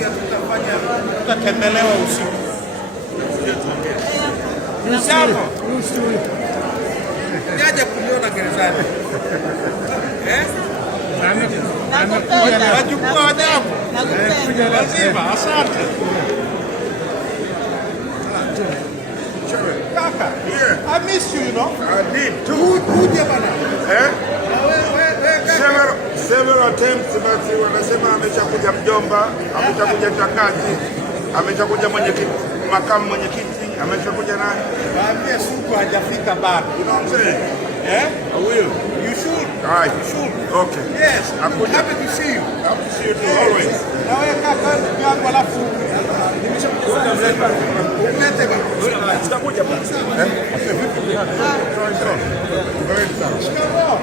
pia tutatembelewa usiku. Jambo. Yaje kuniona gerezani. Wajukuu wa jambo. Lazima, asante. Kaka, I miss you, you know. I did too. Uje bana. Several attempts, basi wanasema ameshakuja mjomba, ameshakuja chakaji, ameshakuja makamu mwenyekiti, ameshakuja nani? Baambie Sugu hajafika bado. You know what I'm saying? I will. You should. All right. You should. Okay. Yes. I'm happy to see you. Happy to see you too, always. Na wewe kaka yangu alafu ulete bana. Tutakuja basi. Shikamoo.